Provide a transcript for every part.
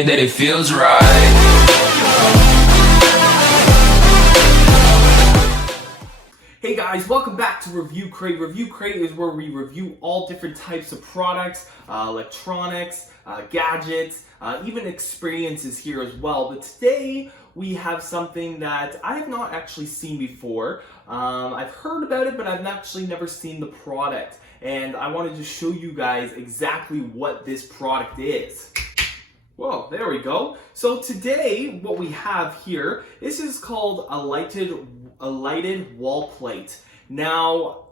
me that it feels right. Hey guys, welcome back to ReviewCrate. ReviewCrate is where we review all different types of products, electronics, gadgets, even experiences here as well. But today we have something that I have not actually seen before. I've heard about it, but I've actually never seen the product. And I wanted to show you guys exactly what this product is. Whoa, there we go. So today, what we have here, this is called a lighted wall plate. Now,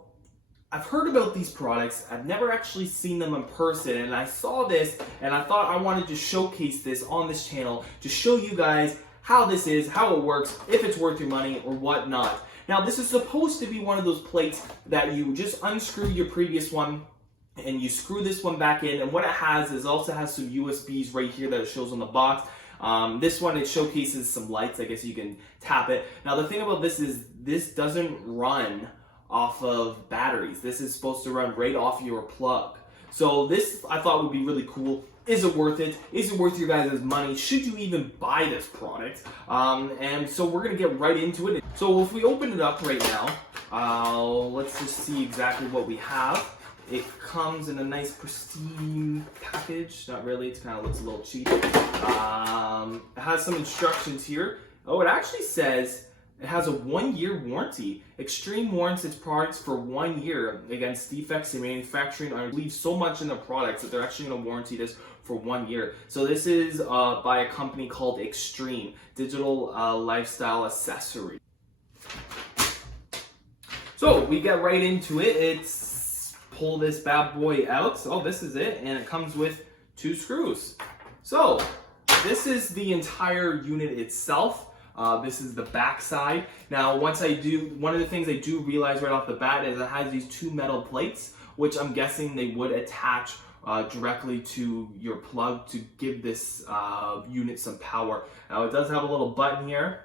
I've heard about these products. I've never actually seen them in person, and I saw this and I thought I wanted to showcase this on this channel to show you guys how this is, how it works, if it's worth your money or whatnot. Now, this is supposed to be one of those plates that you just unscrew your previous one and you screw this one back in, and what it has is also has some USBs right here that it shows on the box. This one, it showcases some lights. I guess you can tap it. Now the thing about this is this doesn't run off of batteries. This is supposed to run right off your plug. So this I thought would be really cool. Is it worth it? Is it worth your guys' money? Should you even buy this product? And so we're gonna get right into it. So if we open it up right now, let's just see exactly what we have. It comes in a nice pristine package. Not really, it kind of looks a little cheap. It has some instructions here. Oh, it actually says it has a 1-year warranty. Extreme warrants its products for 1 year against defects in manufacturing. I believe so much in their products that they're actually going to warranty this for 1 year. So this is by a company called Extreme Digital Lifestyle Accessory. So we get right into it. Pull this bad boy out. Oh, this is it, and it comes with 2 screws. So this is the entire unit itself. This is the back side. Now, one of the things I do realize right off the bat is it has these 2 metal plates, which I'm guessing they would attach directly to your plug to give this unit some power. Now, it does have a little button here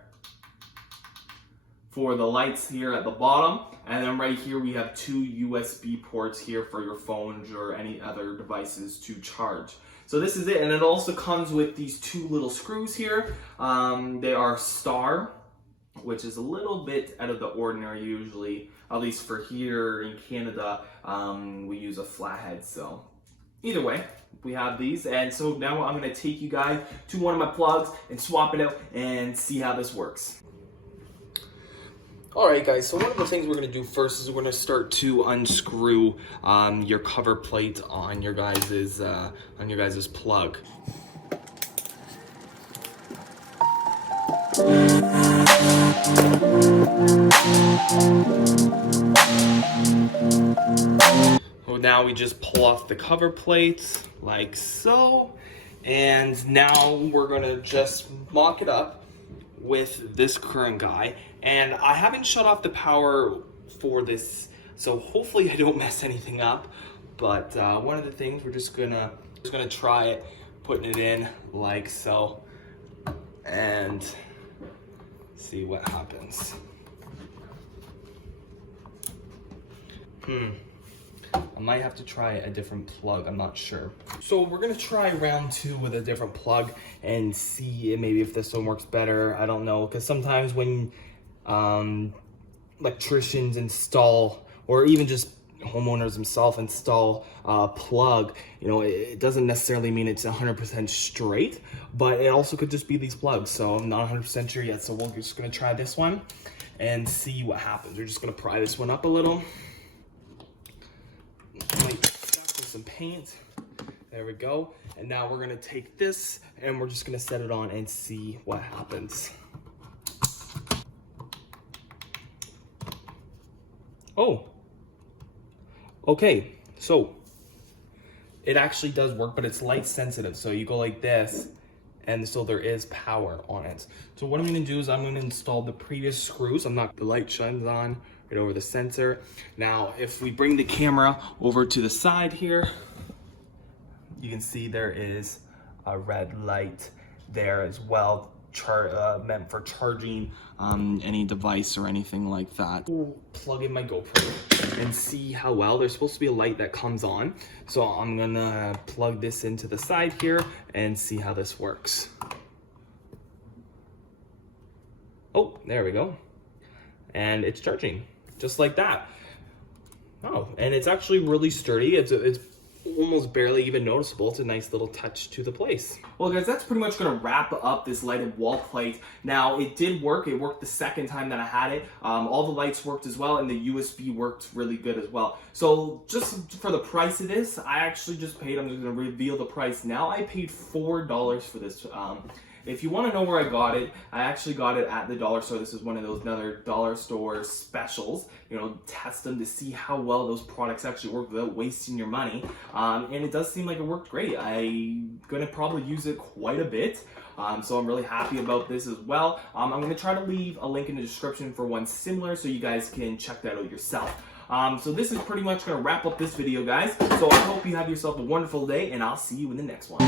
for the lights here at the bottom, and then right here we have 2 USB ports here for your phones or any other devices to charge. So this is it, and it also comes with these 2 little screws here. They are star, which is a little bit out of the ordinary usually, at least for here in Canada. We use a flathead, so either way, we have these. And so now I'm gonna take you guys to one of my plugs and swap it out and see how this works. Alright guys, so one of the things we're going to do first is we're going to start to unscrew your cover plate on your guys's plug. So now we just pull off the cover plates like so, and now we're going to just mock it up with this current guy. And I haven't shut off the power for this, so hopefully I don't mess anything up. But one of the things we're just gonna try it, putting it in like so, and see what happens. I might have to try a different plug, I'm not sure. So we're gonna try round 2 with a different plug and see maybe if this one works better. I don't know, because sometimes when electricians install, or even just homeowners themselves install a plug, you know, it doesn't necessarily mean it's 100% straight, but it also could just be these plugs. So I'm not 100% sure yet, so we're just gonna try this one and see what happens. We're just gonna pry this one up a little. Might stuck with some paint. There we go. And now we're gonna take this and we're just gonna set it on and see what happens. Oh, okay, so it actually does work, but it's light sensitive. So you go like this, and so there is power on it. So what I'm gonna do is I'm gonna install the previous screws. The light shines on right over the sensor. Now, if we bring the camera over to the side here, you can see there is a red light there as well, meant for charging any device or anything like that. We'll plug in my GoPro and see how well. There's supposed to be a light that comes on, so I'm gonna plug this into the side here and see how this works. Oh, there we go. And it's charging, just like that. Oh, and it's actually really sturdy. It's almost barely even noticeable. It's a nice little touch to the place. Well guys, that's pretty much gonna wrap up this lighted wall plate. Now it did work. It worked the second time that I had it. All the lights worked as well, and the USB worked really good as well. So just for the price of this, I actually just paid, I'm just gonna reveal the price now. I paid $4 for this. If you want to know where I got it, I actually got it at the dollar store. This is one of those another dollar store specials. You know, test them to see how well those products actually work without wasting your money. And it does seem like it worked great. I'm gonna probably use it quite a bit. So I'm really happy about this as well. I'm gonna try to leave a link in the description for one similar so you guys can check that out yourself. So this is pretty much going to wrap up this video, guys. So I hope you have yourself a wonderful day, and I'll see you in the next one.